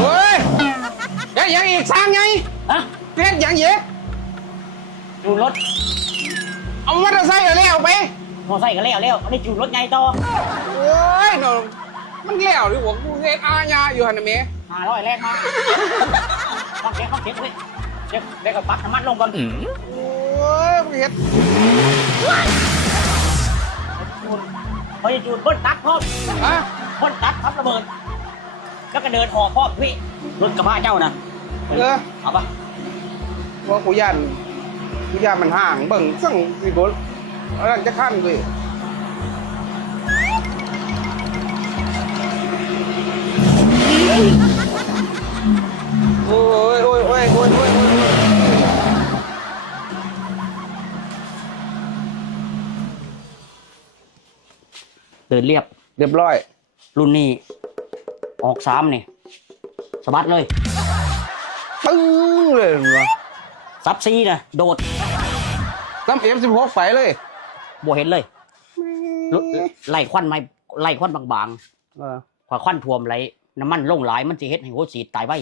เฮ้ยยังยังอีกสร้างไงฮะเพี้ยนยังเยอะจูนรถเอามอเตอร์ไซค์เอาแล้วไปมอไซค์ก็เล้วเล้วอันนี้จูนรถไงต่อเฮ้ยน้องมันแล้วดิหัวกูเฮ็ดอาญาอยู่หันนะเมห้าร้อยแรกมาข้องเก็บข้องเก็บเลยเดี๋ยวเดี๋ยวปั๊กน้ำมันลงก่อนโอ้ยมเฮ็ดจูนเขาจะจูนบนตักพร้อฮะ เบิ้ลตัดทับระเบิด แล้วก็เดินออกพร้อมพี่รถกระบะเจ้านะเออ เอาปะว่ากูย่านกูย่านมันห่างเบิ่งสั่งสิบ่อันนั้นจะขั้นเว้ยโอ้ยโอ้ยโอ้ยโอ้ยโอ้ยโอ้ยเดินเรียบ เรียบร้อย รุ่นนี้ออกสามนี่สะบัดเลยตึ้งเลยเหรอซับซีนะโดดน้ำเอ็มสิบหกไปเลยบัวเห็นเลยรถไล่ควันไม่ไล่ควันบางเออๆพอควันท่วมไหลน้ำมันลงหลายมันจะเฮ็ดให้หัวสีดตายไว้